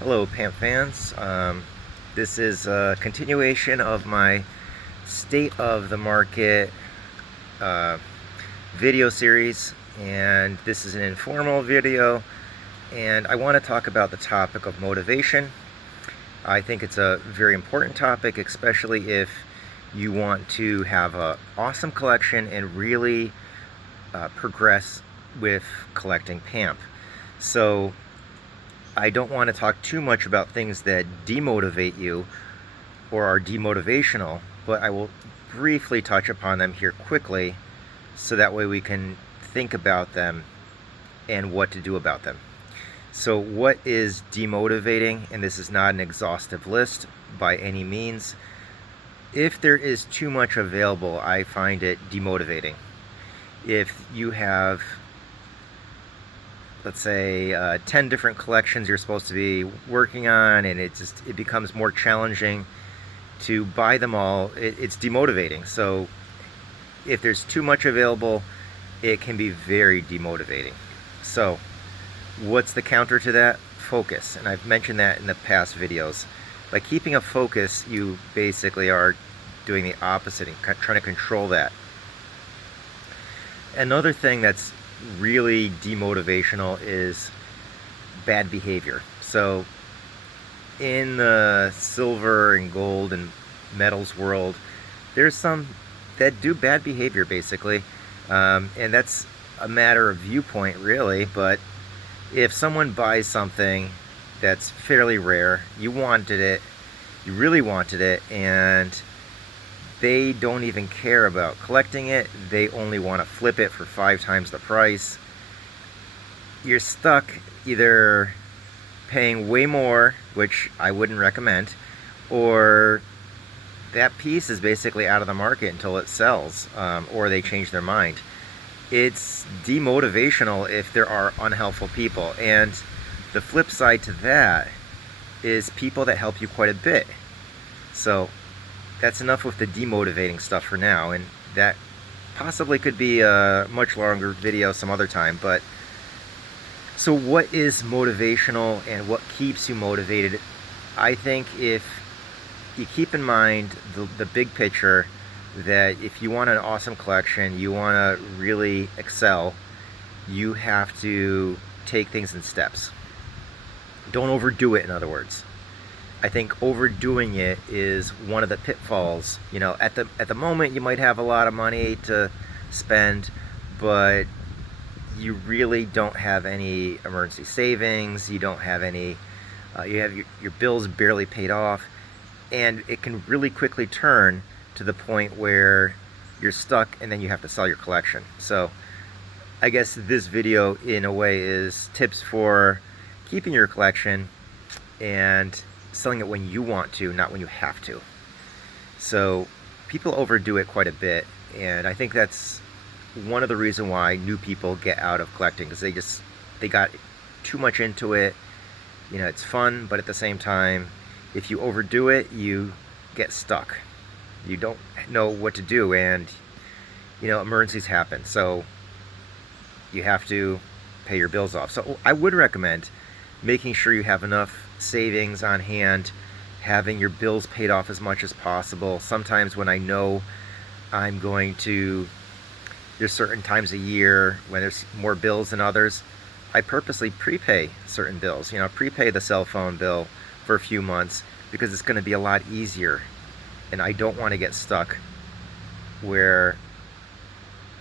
Hello, PAMP fans. This is a continuation of my State of the Market uh, video series, and this is an informal video, and I want to talk about the topic of motivation. I think it's a very important topic, especially if you want to have an awesome collection and really progress with collecting PAMP. So I don't want to talk too much about things that demotivate you or are demotivational, but I will briefly touch upon them here quickly so that way we can think about them and what to do about them. So, what is demotivating? And this is not an exhaustive list by any means. If there is too much available, I find it demotivating. If you have, let's say, 10 different collections you're supposed to be working on, and it becomes more challenging to buy them all, it's demotivating. So if there's too much available, it can be very demotivating. So what's the counter to that? Focus. And I've mentioned that in the past videos. By keeping a focus, you basically are doing the opposite and trying to control that. Another thing that's really demotivational is bad behavior. So in the silver and gold and metals world, there's some that do bad behavior basically, and that's a matter of viewpoint really. But if someone buys something that's fairly rare, you wanted it, you really wanted it, and they don't even care about collecting it, they only want to flip it for 5 times the price, you're stuck either paying way more, which I wouldn't recommend, or that piece is basically out of the market until it sells, or they change their mind. It's demotivational if there are unhelpful people. And the flip side to that is people that help you quite a bit. So that's enough with the demotivating stuff for now, and that possibly could be a much longer video some other time. But so what is motivational and what keeps you motivated? I think if you keep in mind the big picture, that if you want an awesome collection, you want to really excel, you have to take things in steps. Don't overdo it, in other words. I think overdoing it is one of the pitfalls. You know, at the moment you might have a lot of money to spend, but you really don't have any emergency savings. You don't have any. You have your bills barely paid off, and it can really quickly turn to the point where you're stuck, and then you have to sell your collection. So, I guess this video, in a way, is tips for keeping your collection and selling it when you want to, not when you have to. So people overdo it quite a bit, and I think that's one of the reasons why new people get out of collecting, because they got too much into it. You know, it's fun, but at the same time, if you overdo it, you get stuck. You don't know what to do, and you know, emergencies happen, so you have to pay your bills off. So I would recommend making sure you have enough savings on hand, having your bills paid off as much as possible. Sometimes when I know I'm going to, there's certain times a year when there's more bills than others, I purposely prepay certain bills. You know, prepay the cell phone bill for a few months, because it's going to be a lot easier, and I don't want to get stuck where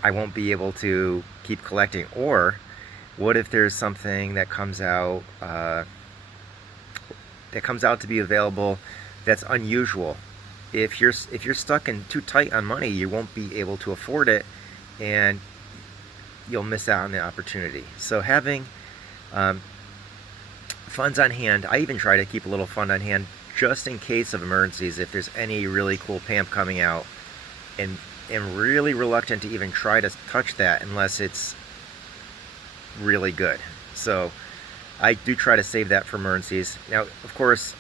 I won't be able to keep collecting. Or what if there's something that comes out to be available that's unusual? If you're stuck and too tight on money, you won't be able to afford it, and you'll miss out on the opportunity. So having funds on hand, I even try to keep a little fund on hand just in case of emergencies. If there's any really cool PAMP coming out, and am really reluctant to even try to touch that unless it's really good. So I do try to save that for emergencies. Now, of course,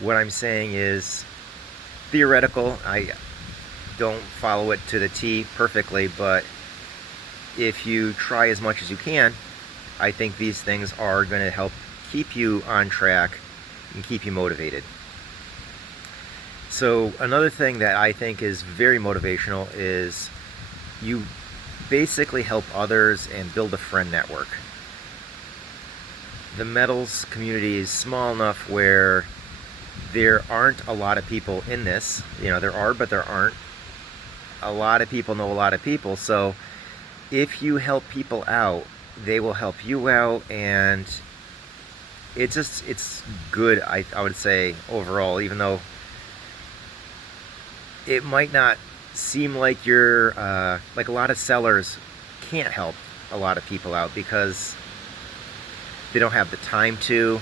what I'm saying is theoretical. I don't follow it to the T perfectly, but if you try as much as you can, I think these things are going to help keep you on track and keep you motivated. So another thing that I think is very motivational is you basically help others and build a friend network. The metals community is small enough where there aren't a lot of people in this. You know, there are, but there aren't. A lot of people know a lot of people, so if you help people out, they will help you out, and it's good, I would say, overall, even though it might not seem like you're like a lot of sellers can't help a lot of people out because they don't have the time to,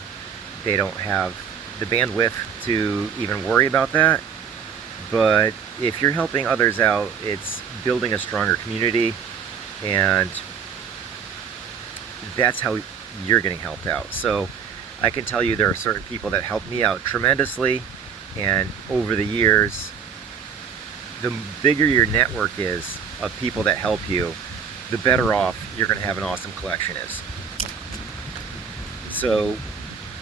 they don't have the bandwidth to even worry about that. But if you're helping others out, it's building a stronger community, and that's how you're getting helped out. So I can tell you there are certain people that help me out tremendously, and over the years, the bigger your network is of people that help you, the better off you're going to have an awesome collection is. So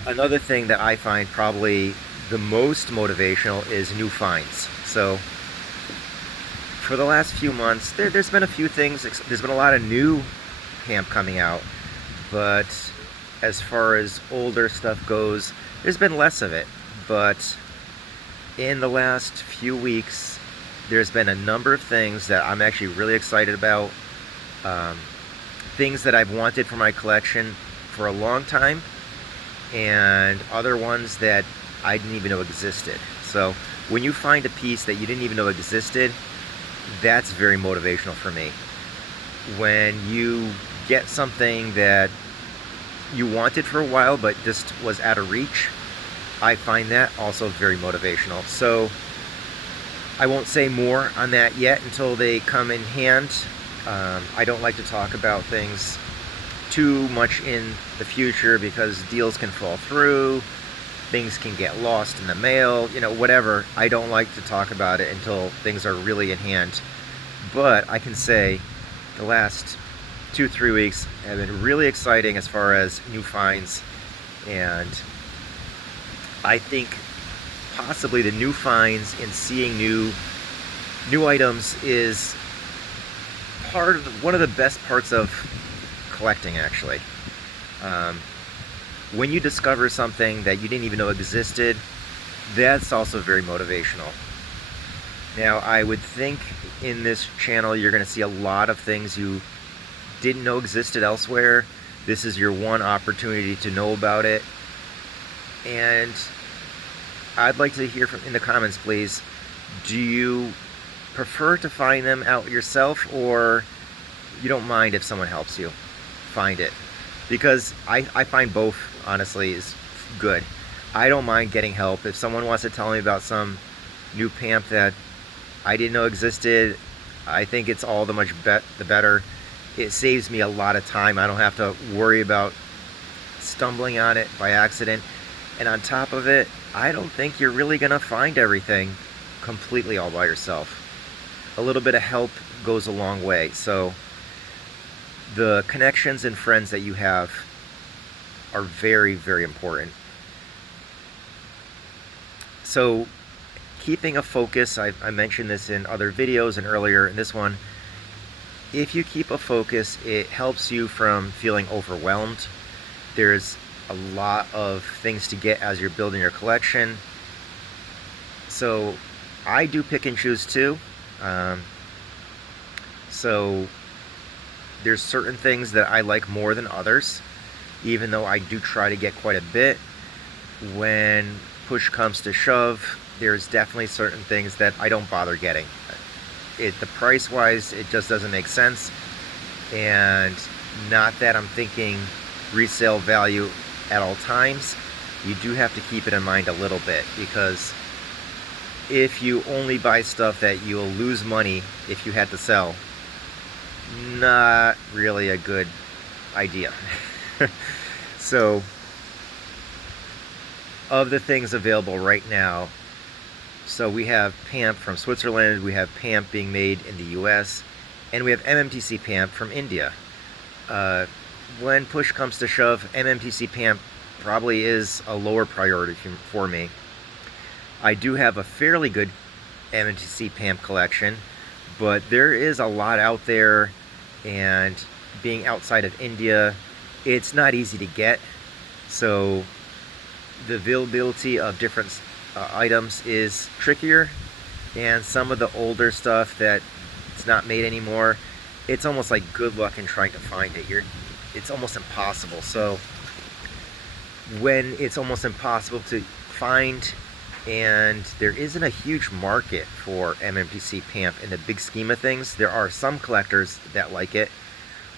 another thing that I find probably the most motivational is new finds. So for the last few months, there's been a few things, there's been a lot of new PAMP coming out, but as far as older stuff goes, there's been less of it. But in the last few weeks, there's been a number of things that I'm actually really excited about. Things that I've wanted for my collection for a long time, and other ones that I didn't even know existed. So when you find a piece that you didn't even know existed, that's very motivational for me. When you get something that you wanted for a while but just was out of reach, I find that also very motivational. So I won't say more on that yet until they come in hand. I don't like to talk about things too much in the future because deals can fall through, things can get lost in the mail, you know, whatever. I don't like to talk about it until things are really in hand. But I can say the last 2-3 weeks have been really exciting as far as new finds, and I think possibly the new finds and seeing new items is one of the best parts of collecting, actually. When you discover something that you didn't even know existed, that's also very motivational. Now, I would think in this channel you're going to see a lot of things you didn't know existed elsewhere. This is your one opportunity to know about it. And I'd like to hear in the comments, please, do you prefer to find them out yourself, or you don't mind if someone helps you find it? Because I find both, honestly, is good. I don't mind getting help. If someone wants to tell me about some new PAMP that I didn't know existed, I think it's all the better. It saves me a lot of time. I don't have to worry about stumbling on it by accident. And on top of it, I don't think you're really going to find everything completely all by yourself. A little bit of help goes a long way. So the connections and friends that you have are very, very important. So keeping a focus, I mentioned this in other videos and earlier in this one, if you keep a focus, it helps you from feeling overwhelmed. There's a lot of things to get as you're building your collection. So I do pick and choose too. So there's certain things that I like more than others, even though I do try to get quite a bit. When push comes to shove, there's definitely certain things that I don't bother getting. The price-wise, it just doesn't make sense. And not that I'm thinking resale value at all times. You do have to keep it in mind a little bit, because if you only buy stuff that you'll lose money if you had to sell, not really a good idea. So, of the things available right now, so we have PAMP from Switzerland, we have PAMP being made in the US, and we have MMTC PAMP from India. When push comes to shove, MMTC PAMP probably is a lower priority for me. I do have a fairly good MMTC PAMP collection, but there is a lot out there, and being outside of India, it's not easy to get. So the availability of different items is trickier, and some of the older stuff that it's not made anymore, it's almost like good luck in trying to find it. It's almost impossible. So when it's almost impossible to find, and there isn't a huge market for MMTC PAMP in the big scheme of things, there are some collectors that like it,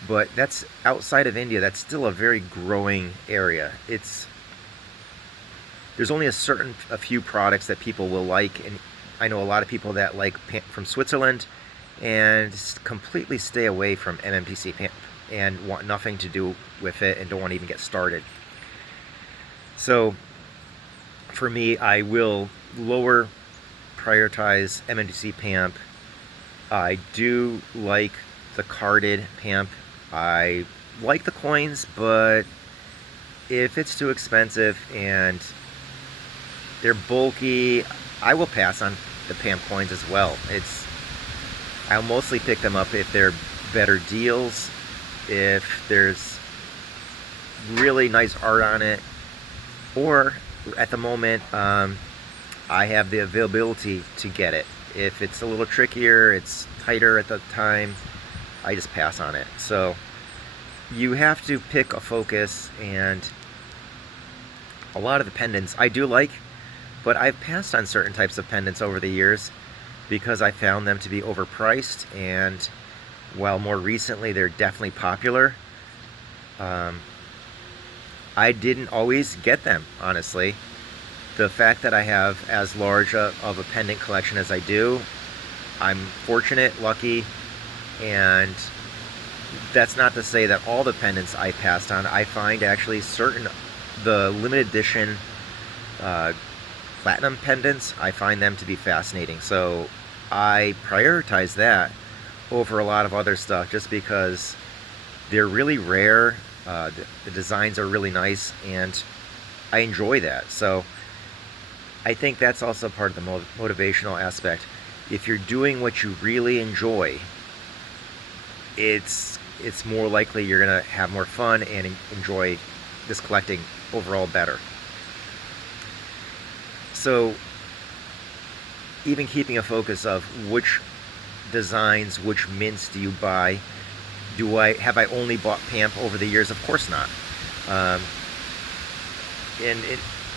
but that's outside of India. That's still a very growing area. There's only a few products that people will like, and I know a lot of people that like PAMP from Switzerland and completely stay away from MMTC PAMP and want nothing to do with it and don't want to even get started. So for me, I will lower prioritize MMTC PAMP. I do like the carded PAMP. I like the coins, but if it's too expensive and they're bulky, I will pass on the PAMP coins as well. I'll mostly pick them up if they're better deals, if there's really nice art on it, or at the moment I have the availability to get it. If it's a little trickier, it's tighter at the time, I just pass on it. So you have to pick a focus, and a lot of the pendants I do like, but I've passed on certain types of pendants over the years because I found them to be overpriced, and while more recently they're definitely popular, I didn't always get them, honestly. The fact that I have as large of a pendant collection as I do, I'm fortunate, lucky, and that's not to say that all the pendants I passed on. I find actually the limited edition platinum pendants, I find them to be fascinating. So I prioritize that over a lot of other stuff just because they're really rare. The designs are really nice, and I enjoy that. So I think that's also part of the motivational aspect. If you're doing what you really enjoy, it's more likely you're gonna have more fun and enjoy this collecting overall better. So even keeping a focus of which designs, which mints do you buy? Have I only bought PAMP over the years? Of course not.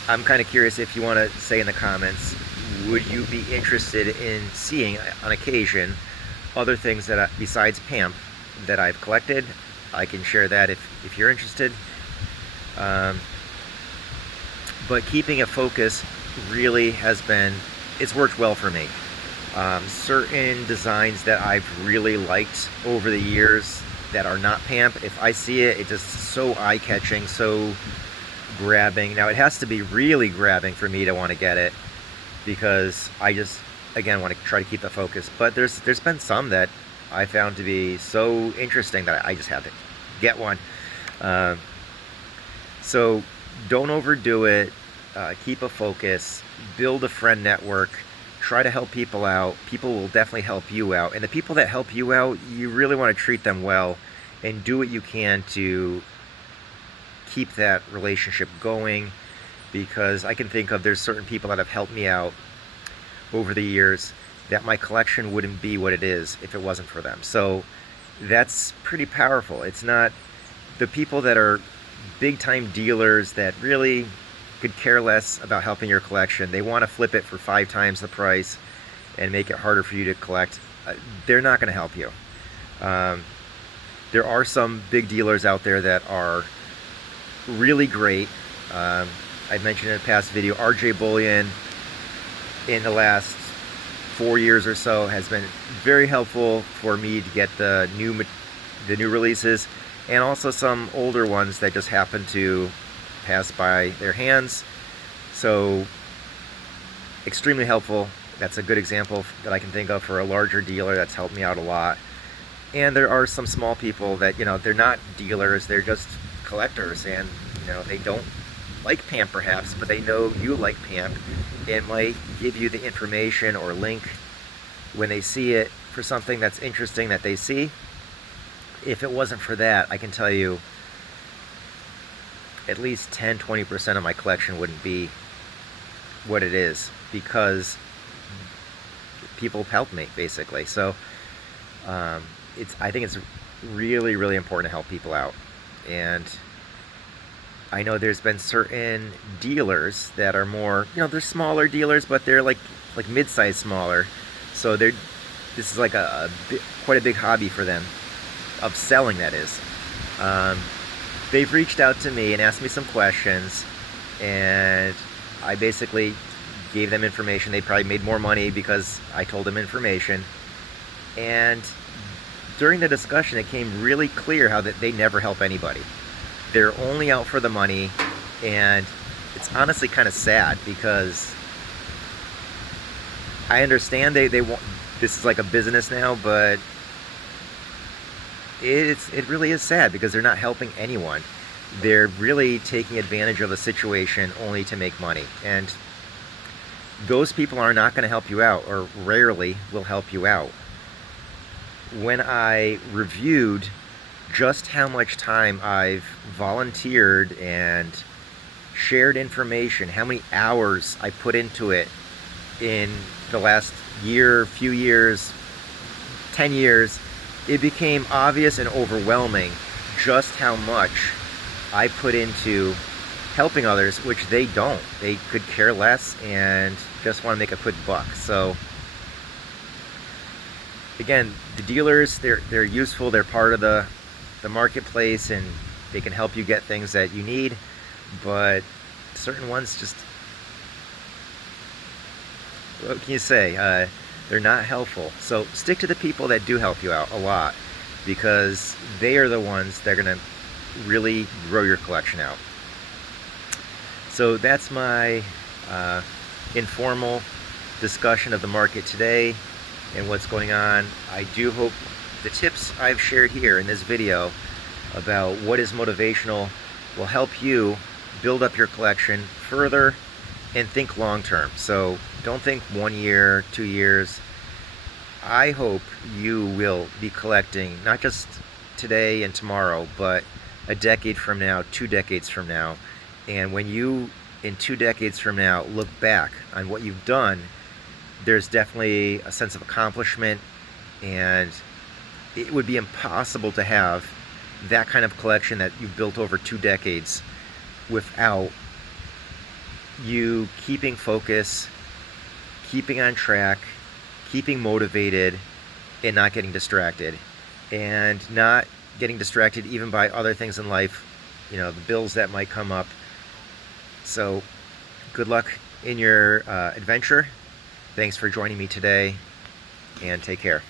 I'm kind of curious if you want to say in the comments, would you be interested in seeing on occasion other things that besides PAMP that I've collected? I can share that if you're interested. But keeping a focus really it's worked well for me. Certain designs that I've really liked over the years that are not PAMP, if I see it, it's just so eye-catching, so grabbing. Now it has to be really grabbing for me to want to get it, because I just, again, want to try to keep the focus. But there's been some that I found to be so interesting that I just had to get one. So don't overdo it. Keep a focus. Build a friend network. Try to help people out. People will definitely help you out. And the people that help you out, you really want to treat them well and do what you can to keep that relationship going, because I can think of there's certain people that have helped me out over the years that my collection wouldn't be what it is if it wasn't for them. So that's pretty powerful. It's not the people that are big time dealers that really could care less about helping your collection. They want to flip it for 5 times the price and make it harder for you to collect. They're not going to help you. There are some big dealers out there that are really great. I mentioned in a past video, RJ Bullion in the last 4 years or so has been very helpful for me to get the new releases, and also some older ones that just happen to pass by their hands. So extremely helpful. That's a good example that I can think of for a larger dealer that's helped me out a lot. And there are some small people that, they're not dealers, they're just collectors, and they don't like PAMP perhaps, but they know you like PAMP and might give you the information or link when they see it for something that's interesting that they see. If it wasn't for that, I can tell you at least 10-20% of my collection wouldn't be what it is, because people have helped me basically. So I think it's really, really important to help people out. And I know there's been certain dealers that are more, they're smaller dealers, but they're like mid-sized smaller. So this is like quite a big hobby for them, of selling, that is. They've reached out to me and asked me some questions, and I basically gave them information. They probably made more money because I told them information. And during the discussion, it came really clear how that they never help anybody. They're only out for the money, and it's honestly kind of sad, because I understand they want, this is like a business now, but it really is sad, because they're not helping anyone. They're really taking advantage of a situation only to make money, and those people are not going to help you out, or rarely will help you out. When I reviewed just how much time I've volunteered and shared information, how many hours I put into it in the last year, few years, 10 years, it became obvious and overwhelming just how much I put into helping others, which they don't. They could care less and just want to make a quick buck. So again, the dealers, they're useful. They're part of the marketplace, and they can help you get things that you need. But certain ones just, what can you say? They're not helpful. So stick to the people that do help you out a lot, because they are the ones that are going to really grow your collection out. So that's my informal discussion of the market today and what's going on. I do hope the tips I've shared here in this video about what is motivational will help you build up your collection further and think long term. So don't think 1 year, 2 years. I hope you will be collecting not just today and tomorrow, but a decade from now, 2 decades from now. And when you, in 2 decades from now, look back on what you've done, there's definitely a sense of accomplishment, and it would be impossible to have that kind of collection that you've built over 2 decades without you keeping focus, keeping on track, keeping motivated, and not getting distracted. And not getting distracted even by other things in life, the bills that might come up. So good luck in your adventure. Thanks for joining me today, and take care.